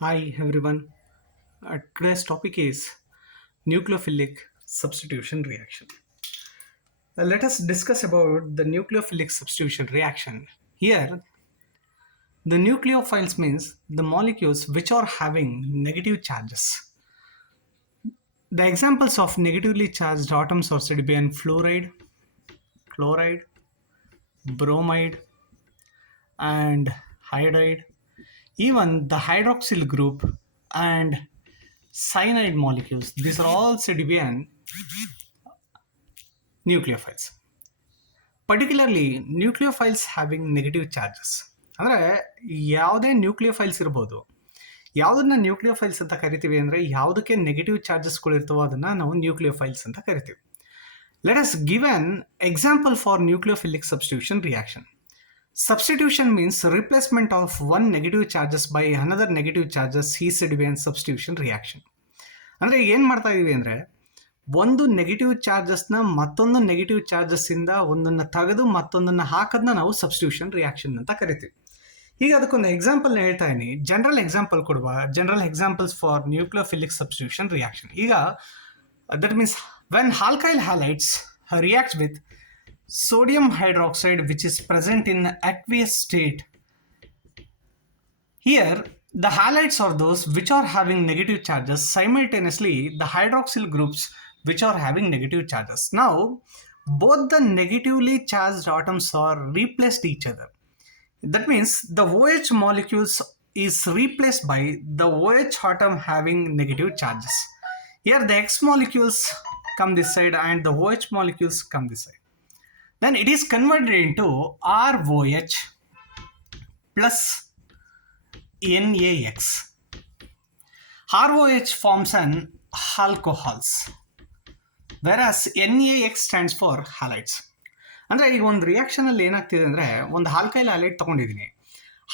Hi everyone. Today's topic is nucleophilic substitution reaction. Let us discuss about the nucleophilic substitution reaction. Here, the nucleophiles means the molecules which are having negative charges. The examples of negatively charged atoms are said to be an fluoride, chloride, bromide, and iodide. Even the hydroxyl group and cyanide molecules. These are all said to be an nucleophiles. Particularly nucleophiles having negative charges ಅಂದರೆ ಯಾವುದೇ nucleophiles ಇರ್ಬೋದು. ಯಾವುದನ್ನ nucleophiles ಅಂತ ಕರಿತೀವಿ ಅಂದರೆ ಯಾವುದಕ್ಕೆ negative ಚಾರ್ಜಸ್ಗಳು ಇರ್ತವೋ ಅದನ್ನು ನಾವು ನ್ಯೂಕ್ಲಿಯೋಫೈಲ್ಸ್ ಅಂತ ಕರಿತೀವಿ. Let us give an example for nucleophilic substitution reaction. Substitution means replacement of one negative charges by another negative charges is said to be an substitution reaction. ಅಂದರೆ ಏನು ಮಾಡ್ತಾ ಇದೀವಿ ಅಂದರೆ ಒಂದು ನೆಗೆಟಿವ್ ಚಾರ್ಜಸ್ನ ಮತ್ತೊಂದು ನೆಗೆಟಿವ್ ಚಾರ್ಜಸ್ಸಿಂದ ಒಂದನ್ನು ತೆಗೆದು ಮತ್ತೊಂದನ್ನು ಹಾಕೋದನ್ನ ನಾವು ಸಬ್ಸ್ಟಿಟ್ಯೂಷನ್ ರಿಯಾಕ್ಷನ್ ಅಂತ ಕರಿತೀವಿ. ಈಗ ಅದಕ್ಕೊಂದು ಎಕ್ಸಾಂಪಲ್ನ ಹೇಳ್ತಾ ಇದೀನಿ. ಜನರಲ್ ಎಕ್ಸಾಂಪಲ್ ಕೊಡುವ. General examples for nucleophilic substitution reaction. ಈಗ that means when alkyl halides reacts with sodium hydroxide which is present in aqueous state. Here the halides are those which are having negative charges, simultaneously the hydroxyl groups which are having negative charges. Now both the negatively charged atoms are replaced each other. That means the OH molecules is replaced by the OH atom having negative charges. Here the X molecules come this side and the OH molecules come this side. Then it is converted into ROH plus NaX. ROH forms an alcohols, whereas NaX stands for halides. ಅಂದರೆ ಈಗ ಒಂದು ರಿಯಾಕ್ಷನಲ್ಲಿ ಏನಾಗ್ತಿದೆ ಅಂದರೆ ಒಂದು alkyl halide ತೊಗೊಂಡಿದ್ದೀನಿ.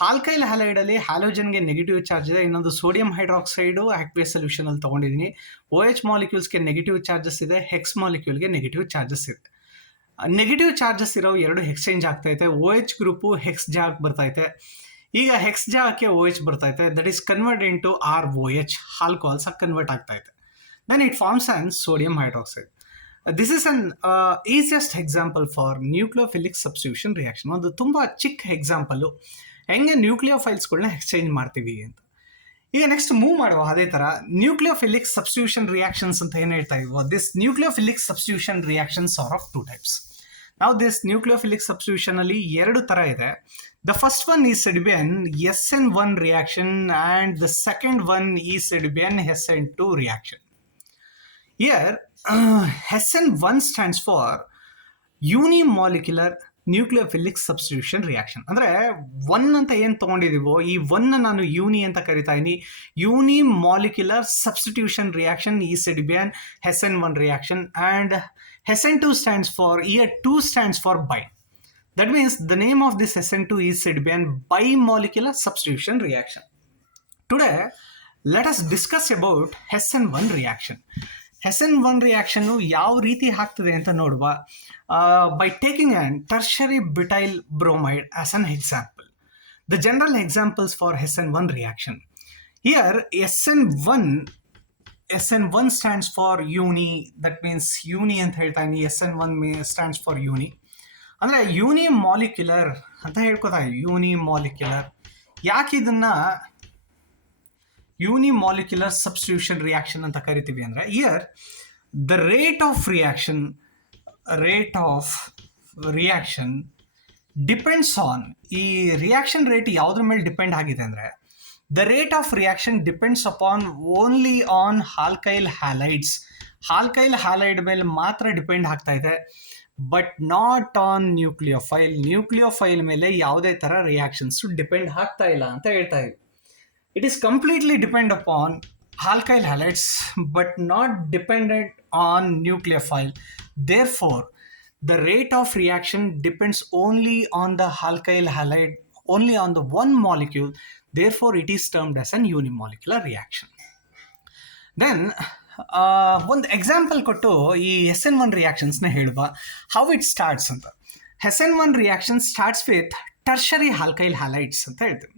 Alkyl ಹ್ಯಾಲೈಡಲ್ಲಿ ಹ್ಯಾಲೋಜನ್ಗೆ negative charge ಇದೆ, ಇನ್ನೊಂದು sodium hydroxide ಆಕ್ವಿಯಸ್ ಸೊಲ್ಯೂಷನಲ್ಲಿ ತೊಗೊಂಡಿದ್ದೀನಿ. OH ಮಾಲಿಕ್ಯೂಲ್ಸ್ಗೆ ನೆಗೆಟಿವ್ ಚಾರ್ಜಸ್ ಇದೆ, ಹೆಕ್ಸ್ ಮಾಲಿಕ್ಯೂಲ್ಗೆ ನೆಗೆಟಿವ್ ಚಾರ್ಜಸ್ ಇದೆ. ನೆಗೆಟಿವ್ ಚಾರ್ಜಸ್ ಇರೋ ಎರಡು ಎಕ್ಸ್ಚೇಂಜ್ ಆಗ್ತೈತೆ. OH ಗ್ರೂಪು ಹೆಕ್ಸ್ ಜಾಗಕ್ಕೆ ಬರ್ತೈತೆ. ಈಗ ಹೆಕ್ಸ್ ಜಾಗಕ್ಕೆ OH ಬರ್ತೈತೆ. That is convert into ROH, alcohols ಆಗಿ ಕನ್ವರ್ಟ್ ಆಗ್ತೈತೆ. Then it forms an sodium hydroxide. This is an easiest example for nucleophilic substitution reaction. ಒಂದು ತುಂಬ ಚಿಕ್ಕ ಎಕ್ಸಾಂಪಲು ಹೆಂಗೆ ನ್ಯೂಕ್ಲಿಯೋಫೈಲ್ಸ್ಗಳನ್ನ ಎಕ್ಸ್ಚೇಂಜ್ ಮಾಡ್ತೀವಿ ಅಂತ. ಈಗ ನೆಕ್ಸ್ಟ್ ಮೂವ್ ಮಾಡುವ ಅದೇ ಥರ ನ್ಯೂಕ್ಲಿಯೋಫಿಲಿಕ್ ಸಬ್ಸ್ಟಿಟ್ಯೂಷನ್ ರಿಯಾಕ್ಷನ್ಸ್ ಅಂತ ಏನು ಹೇಳ್ತಾ ಇದ್ವೋ, this nucleophilic substitution reactions are of 2 types. ನಾವು ದಿಸ್ ನ್ಯೂಕ್ಲಿಯೋಫಿಲಿಕ್ ಸಬ್ಸ್ಟಿಟ್ಯೂಷನ್ ಅಲ್ಲಿ 2 ಥರ ಇದೆ. The first one is said to be an SN1 reaction and the second one is said to be an SN2 reaction. Here SN1 stands for unimolecular nucleophilic substitution reaction. ಅಂದರೆ 1 ಅಂತ ಏನು ತೊಗೊಂಡಿದ್ದೀವೋ ಈ 1 ನಾನು ಯೂನಿ ಅಂತ ಕರಿತಾ ಇದ್ದೀನಿ. ಯೂನಿ ಮಾಲಿಕ್ಯುಲರ್ ಸಬ್ಸ್ಟಿಟ್ಯೂಷನ್ ರಿಯಾಕ್ಷನ್ ಈ said to be an SN1 reaction and SN2 stands for, here 2 stands for bi. That means the name of this SN2 is said to be an bimolecular substitution reaction. Today let us discuss about SN1 reaction. SN1 reaction ಯಾವ ರೀತಿ ಆಗ್ತದೆ ಅಂತ ನೋಡುವ. By taking an tertiary butyl bromide as an example. The general examples for SN1 reaction. Here SN1 stands for uni. That means uni ಅಂತ ಹೇಳ್ತಾ ಇದ್ದೀನಿ. SN1 stands for uni. ಅಂದರೆ ಯೂನಿ molecular ಅಂತ ಹೇಳ್ಕೊತಾ ಯೂನಿ ಮಾಲಿಕ್ಯುಲರ್. ಯಾಕೆ ಇದನ್ನ ಯೂನಿ ಮಾಲಿಕ್ಯುಲರ್ ಸಬ್ಸ್ಟಿಟ್ಯೂಷನ್ ರಿಯಾಕ್ಷನ್ ಅಂತ ಕರಿತೀವಿ ಅಂದರೆ, here the rate of reaction depends on, ಈ ರಿಯಾಕ್ಷನ್ ರೇಟ್ ಯಾವುದ್ರ ಮೇಲೆ ಡಿಪೆಂಡ್ ಆಗಿದೆ ಅಂದರೆ, the rate of reaction depends upon only on alkyl halides. Alkyl halide ಮೇಲೆ ಮಾತ್ರ ಡಿಪೆಂಡ್ ಆಗ್ತಾ ಇದೆ, but not on nucleophile. Nucleophile ಮೇಲೆ ಯಾವುದೇ ಥರ ರಿಯಾಕ್ಷನ್ಸ್ ಡಿಪೆಂಡ್ ಆಗ್ತಾ ಇಲ್ಲ ಅಂತ ಹೇಳ್ತಾ ಇದ್ವಿ. It is completely dependent upon alkyl halides but not dependent on nucleophile. Therefore, the rate of reaction depends only on the alkyl halide, only on the one molecule. Therefore, it is termed as an unimolecular reaction. Then, ಒಂದು example ಕೊಟ್ಟು ಈ SN1 ರಿಯಾಕ್ಷನ್ಸ್ನ ಹೇಳುವ. How it starts ಅಂತ. SN1 reaction starts with tertiary alkyl halides ಅಂತ ಹೇಳ್ತೀವಿ.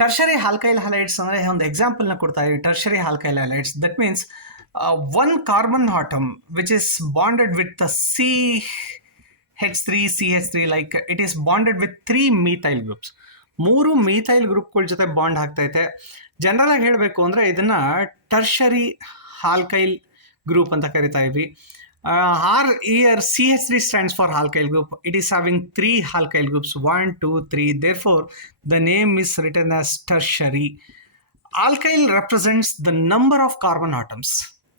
Tertiary alkyl halides ಅಂದರೆ ಒಂದು ಎಕ್ಸಾಂಪಲ್ನ ಕೊಡ್ತಾ ಇದ್ದೀವಿ. Tertiary alkyl halides that means one carbon atom which is bonded with the CH3 like it is bonded with 3 methyl groups. 3 methyl ಗ್ರೂಪ್ಗಳ ಜೊತೆ bond ಆಗ್ತೈತೆ. General ಆಗಿ ಹೇಳಬೇಕು ಅಂದರೆ ಇದನ್ನ ಟರ್ಷರಿ ಆಲ್ಕೈಲ್ ಗ್ರೂಪ್ ಅಂತ ಕರಿತಾ ಇದ್ವಿ. Here CH3 stands for alkyl group. It is having 3 alkyl groups, 1, 2, 3. Therefore, the name is written as tertiary. Alkyl represents the number of carbon atoms.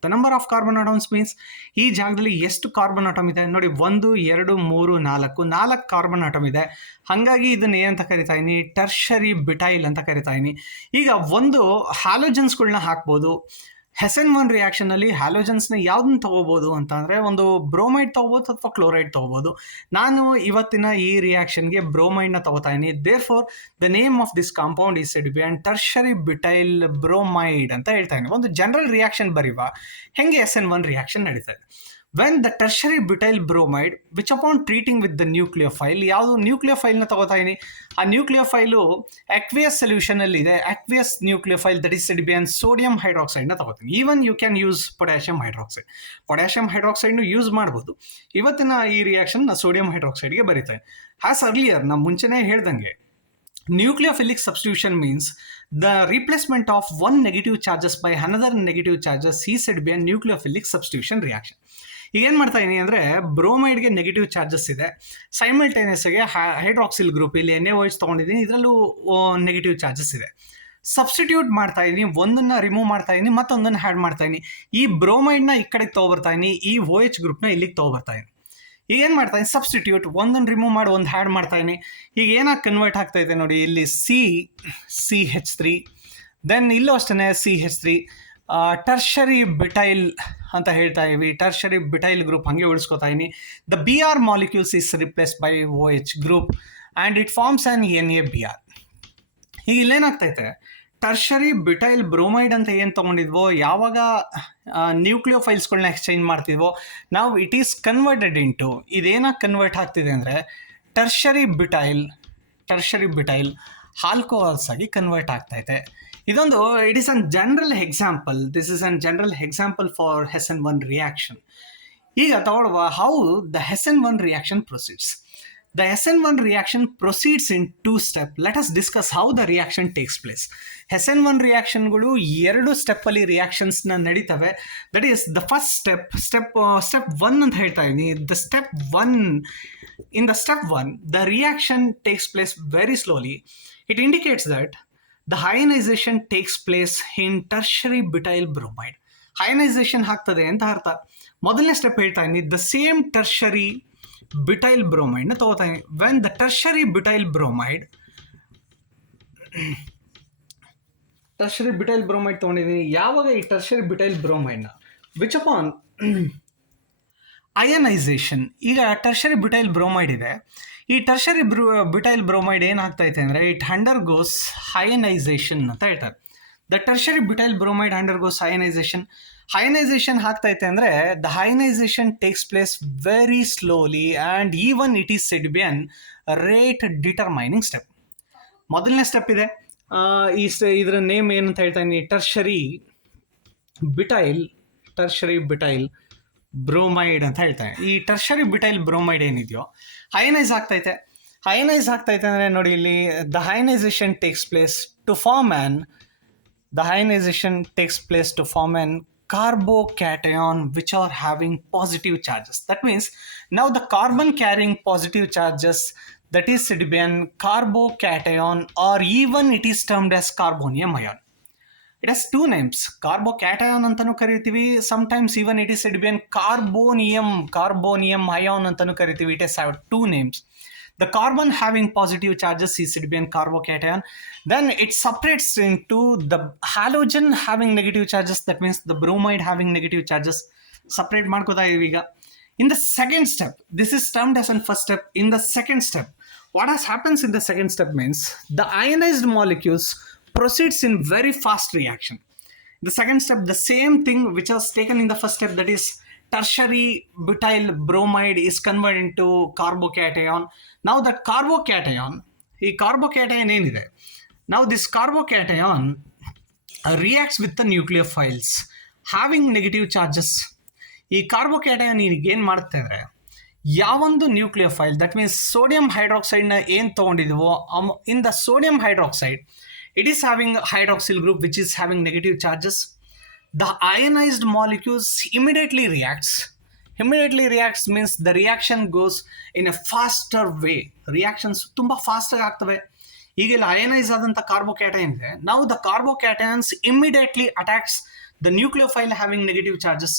The number of carbon atoms means ಈ ಜಾಗದಲ್ಲಿ ಎಷ್ಟು carbon atom ಇದೆ ನೋಡಿ, 1, 2, 3, 4 carbon atom ಇದೆ. ಹಾಗಾಗಿ ಇದನ್ನ ಏನಂತ ಕರಿತಾ ಇದೀನಿ, ಟರ್ಷರಿ ಬಿಟೈಲ್ ಅಂತ ಕರಿತಾ ಇದೀನಿ. ಈಗ ಒಂದು ಹ್ಯಾಲೋಜನ್ಸ್ಗಳನ್ನ ಹಾಕ್ಬೋದು. SN1 ರಿಯಾಕ್ಷನ್ ಅಲ್ಲಿ ಹ್ಯಾಲೋಜನ್ಸ್ನ ಯಾವ್ದನ್ನ ತಗೋಬಹುದು ಅಂತ ಅಂದ್ರೆ ಒಂದು ಬ್ರೋಮೈಡ್ ತಗೋಬಹುದು ಅಥವಾ ಕ್ಲೋರೈಡ್ ತಗೋಬಹುದು. ನಾನು ಇವತ್ತಿನ ಈ ರಿಯಾಕ್ಷನ್ಗೆ ಬ್ರೋಮೈಡ್ನ ತಗೋತಾ ಇದೀನಿ. Therefore the name of this compound is said be and tertiary butyl bromide ಅಂತ ಹೇಳ್ತಾ ಇದೀನಿ. ಒಂದು ಜನರಲ್ ರಿಯಾಕ್ಷನ್ ಬರೀವ ಹೆಂಗೆ SN1 ರಿಯಾಕ್ಷನ್ ನಡೀತಾ ಇದೆ. when the tertiary butyl bromide which upon treating with the nucleophile, ಯಾವುದು ನ್ಯೂಕ್ಲಿಯೋಫೈಲ್ನ ತಗೋತಾ ಇದೀನಿ, ಆ ನ್ಯೂಕ್ಲಿಯೋಫೈಲು ಅಕ್ವಿಯಸ್ ಸೊಲ್ಯೂಷನ್ ಅಲ್ಲಿ ಇದೆ. Aqueous nucleophile that is said be and sodium ಹೈಡ್ರಾಕ್ಸೈಡ್ನ ತಗೋತೀನಿ. Even you can use potassium hydroxide. Potassium ಹೈಡ್ರಾಕ್ಸೈಡ್ನು ಯೂಸ್ ಮಾಡ್ಬೋದು. ಇವತ್ತಿನ ಈ ರಿಯಾಕ್ಷನ್ ಸೋಡಿಯಂ ಹೈಡ್ರಾಕ್ಸೈಡ್ಗೆ ಬರೀತಾರೆ. ಆಸ್ ಅರ್ಲಿಯರ್ ನಾ ಮುಂಚೆನೇ ಹೇಳ್ದಂಗೆ nucleophilic substitution means the replacement of one negative charges by another negative charges is said to be a nucleophilic substitution reaction. ಈಗ ಏನು ಮಾಡ್ತಾ ಇದೀನಿ ಅಂದರೆ ಬ್ರೋಮೈಡ್ಗೆ ನೆಗೆಟಿವ್ ಚಾರ್ಜಸ್ ಇದೆ, ಸೈಮಲ್ಟೇನಿಯಸ್ಗೆ ಹೈಡ್ರಾಕ್ಸಿಲ್ ಗ್ರೂಪ್ ಇಲ್ಲಿ NaOH ತೊಗೊಂಡಿದ್ದೀನಿ, ಇದರಲ್ಲೂ ನೆಗೆಟಿವ್ ಚಾರ್ಜಸ್ ಇದೆ. ಸಬ್ಸ್ಟಿಟ್ಯೂಟ್ ಮಾಡ್ತಾ ಇದೀನಿ, ಒಂದನ್ನು ರಿಮೂವ್ ಮಾಡ್ತಾ ಇದೀನಿ, ಮತ್ತೊಂದನ್ನು ಆ್ಯಡ್ ಮಾಡ್ತಾ ಇದೀನಿ. ಈ ಬ್ರೋಮೈಡ್ನ ಈ ಕಡೆಗೆ ತೊಗೊಬರ್ತಾ ಇದೀನಿ, ಈ OH ಗ್ರೂಪ್ನ ಇಲ್ಲಿಗೆ ತೊಗೊಬರ್ತಾ ಇದೀನಿ. ಈಗ ಏನು ಮಾಡ್ತಾ ಇದೀನಿ, ಸಬ್ಸ್ಟಿಟ್ಯೂಟ್ ಒಂದನ್ನು ರಿಮೂವ್ ಮಾಡಿ ಒಂದು ಆ್ಯಡ್ ಮಾಡ್ತಾ ಇದೀನಿ. ಈಗ ಏನಾಗಿ ಕನ್ವರ್ಟ್ ಆಗ್ತಾ ಇದೆ ನೋಡಿ, ಇಲ್ಲಿ CH3, ದೆನ್ ಇಲ್ಲೂ ಅಷ್ಟೇ CH3, ಟರ್ಷರಿ ಬಿಟೈಲ್ ಅಂತ ಹೇಳ್ತಾ ಇವಿ. ಟರ್ಷರಿ ಬಿಟೈಲ್ ಗ್ರೂಪ್ ಹಾಗೆ ಉಳಿಸ್ಕೊತಾ ಇದೀನಿ. The Br molecules is replaced by OH group and it forms an NaBr. ಈಗ ಇಲ್ಲೇನಾಗ್ತೈತೆ, ಟರ್ಷರಿ ಬಿಟೈಲ್ ಬ್ರೋಮೈಡ್ ಅಂತ ಏನು ತೊಗೊಂಡಿದ್ವೋ, ಯಾವಾಗ ನ್ಯೂಕ್ಲಿಯೋಫೈಲ್ಸ್ಗಳನ್ನ ಎಕ್ಸ್ಚೇಂಜ್ ಮಾಡ್ತಿದ್ವೋ ನಾವು ಇಟ್ ಈಸ್ ಕನ್ವರ್ಟೆಡ್ ಇಂಟು, ಇದೇನಾಗಿ ಕನ್ವರ್ಟ್ ಆಗ್ತಿದೆ ಅಂದರೆ ಟರ್ಷರಿ ಬಿಟೈಲ್ ಆಲ್ಕೋಹಾಲ್ಸ್ ಆಗಿ ಕನ್ವರ್ಟ್ ಆಗ್ತೈತೆ. ಇದೊಂದು it is an general example. This is an general example for SN1 reaction. ಈಗ ತಗೊಳ್ಳುವ how the SN1 reaction proceeds. The SN1 reaction proceeds in 2 steps. Let us discuss how the reaction takes place. SN1 ರಿಯಾಕ್ಷನ್ಗಳು 2 ಸ್ಟೆಪ್ಪಲ್ಲಿ ರಿಯಾಕ್ಷನ್ಸ್ನ ನಡೀತವೆ. That is the first step 1 ಅಂತ ಹೇಳ್ತಾ ಇದ್ದೀನಿ. In the step 1, the reaction takes place very slowly. It indicates that the ionization takes place in tertiary butyl bromide. Ionization ಆಗ್ತದೆ ಅಂತ ಅರ್ಥ. ಮೊದಲನೇ ಸ್ಟೆಪ್ ಹೇಳ್ತಾ ಇದ್ದೀನಿ, ದ ಸೇಮ್ ಟರ್ಷರಿ ಬಿಟೈಲ್ ಬ್ರೋಮೈಡ್ನ ತಗೋತಾ ಇದೀನಿ. When the tertiary butyl bromide ತೊಗೊಂಡಿದ್ದೀನಿ. ಯಾವಾಗ ಈ ಟರ್ಷರಿ ಬಿಟೈಲ್ ಬ್ರೋಮೈಡ್ನ ವಿಚ್ ಅಪಾನ್ ಅಯನೈಸೇಷನ್, ಈಗ ಟರ್ಷರಿ ಬಿಟೈಲ್ ಬ್ರೋಮೈಡ್ ಇದೆ, ಈ ಟರ್ಷರಿ ಬಿಟೈಲ್ ಬ್ರೋಮೈಡ್ ಏನಾಗ್ತೈತೆ ಅಂದರೆ ಇಟ್ ಅಂಡರ್ಗೋಸ್ ಅಯನೈಸೇಷನ್ ಅಂತ ಹೇಳ್ತಾರೆ. The tertiary butyl bromide undergoes ionisation ಆಗ್ತೈತೆ ಅಂದರೆ the ionisation takes place very slowly and even it is said be an rate determining step. ಮೊದಲನೇ step ಇದೆ, ಇದರ ನೇಮ್ ಏನಂತ ಹೇಳ್ತಾ ಇದ್ದೀನಿ, ಟರ್ಷರಿ ಬಿಟೈಲ್ ಬ್ರೋಮೈಡ್ ಅಂತ ಹೇಳ್ತಾನೆ. ಈ ಟರ್ಷರಿ ಬಿಟೈಲ್ ಬ್ರೋಮೈಡ್ ಏನಿದೆಯೋ ಅಯನೈಸ್ ಆಗ್ತೈತೆ ಅಂದರೆ ನೋಡಿ ಇಲ್ಲಿ the ionisation takes place to form an carbocation which are having positive charges. That means now the carbon carrying positive charges, that is said to be an carbocation, or even it is termed as carbonium ion. It has 2 names. Carbocation ಅಂತನೂ ಕರಿತೀವಿ, sometimes even it is said to be an carbonium ion ಅಂತನೂ ಕರಿತೀವಿ. It has 2 names. The carbon having positive charges is said to be an carbocation. Then it separates into the halogen having negative charges. That means the bromide having negative charges. Separate ಮಾಡ್ಕೋತಾ ಇದೀವಿ ಈಗ. In the second step, this is termed as an first step. In the second step, what happens in the second step means the ionized molecules proceeds in very fast reaction. The second step, the same thing which was taken in the first step, that is tertiary butyl bromide is converted into carbocation. Now that carbocation ಏನಿದೆ, Now this carbocation reacts with the nucleophiles having negative charges. ಈ carbocation ಏನು ಮಾಡುತ್ತೆ ಅಂದರೆ ಯಾವೊಂದು nucleophile that means sodium ಹೈಡ್ರಾಕ್ಸೈಡ್ನ ಏನು ತೊಗೊಂಡಿದ್ವೋ in the sodium hydroxide it is having hydroxyl group which is having negative charges. The ionized molecules immediately reacts. Immediately reacts means the reaction goes in a faster way. Reactions ತುಂಬ ಫಾಸ್ಟಾಗಿ ಆಗ್ತವೆ. ಈಗೆಲ್ಲ ಅಯನೈಸ್ ಆದಂಥ carbocation ಇದೆ. ನಾವು the carbocations immediately attacks the nucleophile having negative charges.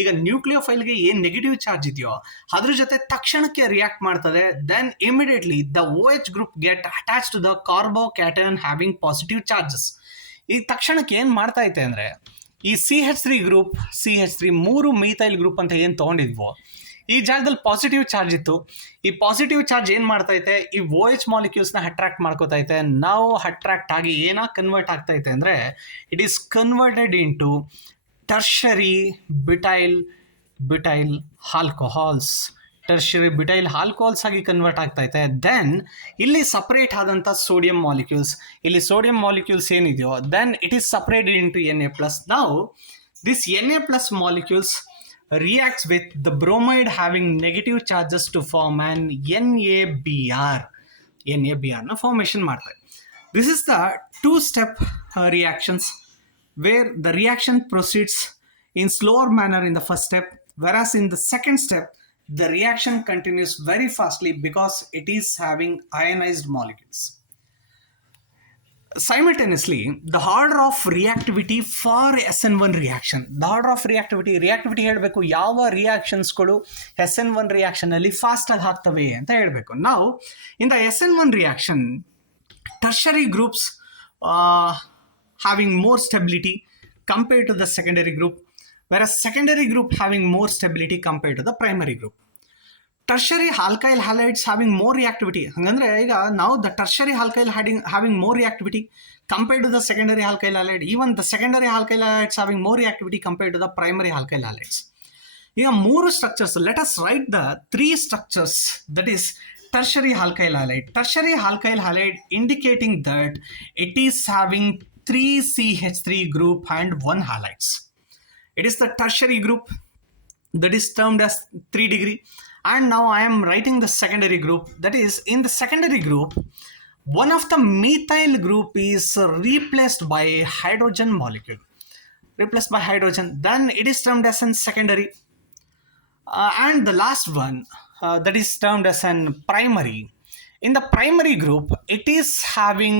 ಈಗ ನ್ಯೂಕ್ಲಿಯೋಫೈಲ್ಗೆ ಏನು ನೆಗೆಟಿವ್ ಚಾರ್ಜ್ ಇದೆಯೋ ಅದ್ರ ಜೊತೆ ತಕ್ಷಣಕ್ಕೆ ರಿಯಾಕ್ಟ್ ಮಾಡ್ತದೆ. Then immediately the OH group get attach to the carbocation having positive charges. ಈಗ ತಕ್ಷಣಕ್ಕೆ ಏನು ಮಾಡ್ತಾ ಐತೆ ಅಂದರೆ ಈ CH3 group CH3 3 methyl group ಅಂತ ಏನು ತೊಗೊಂಡಿದ್ವೋ ಈ ಜಾಗದಲ್ಲಿ ಪಾಸಿಟಿವ್ ಚಾರ್ಜ್ ಇತ್ತು. ಈ ಪಾಸಿಟಿವ್ ಚಾರ್ಜ್ ಏನು ಮಾಡ್ತೈತೆ ಈ OH ಮಾಲಿಕ್ಯೂಲ್ಸ್ನ ಅಟ್ರಾಕ್ಟ್ ಮಾಡ್ಕೋತೈತೆ. ನಾವು ಅಟ್ರಾಕ್ಟ್ ಆಗಿ ಏನಾಗಿ ಕನ್ವರ್ಟ್ ಆಗ್ತೈತೆ ಅಂದರೆ it is converted into tertiary butyl alcohols. Tertiary butyl alcohols ಆಗಿ ಕನ್ವರ್ಟ್ ಆಗ್ತೈತೆ. ದೆನ್ ಇಲ್ಲಿ ಸಪ್ರೇಟ್ ಆದಂಥ ಸೋಡಿಯಂ ಮಾಲಿಕ್ಯೂಲ್ಸ್, ಇಲ್ಲಿ ಸೋಡಿಯಂ ಮಾಲಿಕ್ಯೂಲ್ಸ್ ಏನಿದೆಯೋ then it is separated into Na+. ನಾವು this Na+ molecules reacts with the bromide having negative charges to form an NABR ನ formation ಮಾಡ್ತಾರೆ. This is the two-step reactions where the reaction proceeds in slower manner in the first step, whereas in the second step the reaction continues very fastly because it is having ionized molecules. Simultaneously, the order of reactivity for SN1 reaction. The order of reactivity ಹೇಳಬೇಕು, ಯಾವ ರಿಯಾಕ್ಷನ್ಸ್ಗಳು SN1 ರಿಯಾಕ್ಷನಲ್ಲಿ ಫಾಸ್ಟಾಗಿ ಆಗ್ತವೆ ಅಂತ ಹೇಳಬೇಕು. ನಾವು in the SN1 reaction tertiary groups having more stability compared to the secondary group, whereas secondary group having more stability compared to the primary group. Tertiary alkyl halides having more reactivity. ಹಂಗಂದ್ರೆ ಈಗ ನಾವು the tertiary alkyl having more reactivity compared to the secondary alkyl halide. Even the secondary alkyl halides having more reactivity compared to the primary alkyl halides. ಈಗ ಮೂರು structures, let us right the 3 structures, that is tertiary alkyl halide. Tertiary alkyl halide indicating that it is having 3 CH3 group and 1 halides. It is the tertiary group that is termed as 3 degree. And now I am writing the secondary group. That is, in the secondary group, one of the methyl group is replaced by hydrogen molecule. Replaced by hydrogen. Then it is termed as an secondary. And the last one, that is termed as an primary. In the primary group, it is having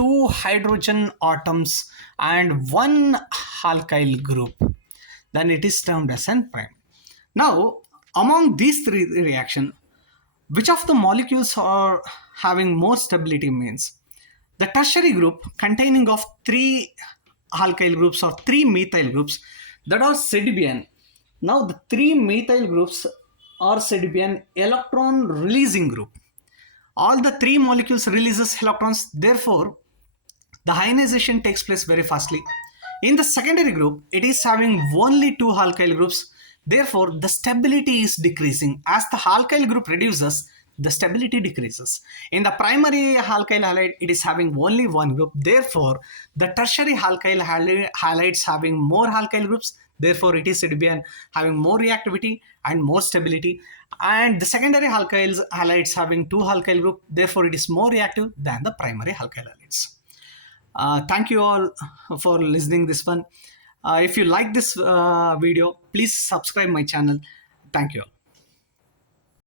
2 hydrogen atoms and 1 alkyl group. Then it is termed as an prime. Now, among these 3 reactions, which of the molecules are having more stability means the tertiary group containing of 3 alkyl groups or 3 methyl groups that are Sedibian. Now the 3 methyl groups are Sedibian electron releasing group. All the 3 molecules releases electrons, therefore the ionization takes place very fastly. In the secondary group, it is having only 2 alkyl groups. Therefore, the stability is decreasing. As the alkyl group reduces, the stability decreases. In the primary alkyl halide, it is having only 1 group. Therefore, the tertiary alkyl halides having more alkyl groups. Therefore, it is Sedibian, having more reactivity and more stability. And the secondary alkyl halides having 2 alkyl group. Therefore, it is more reactive than the primary alkyl halides. Thank you all for listening this one. If you like this video, please subscribe my channel. Thank you all.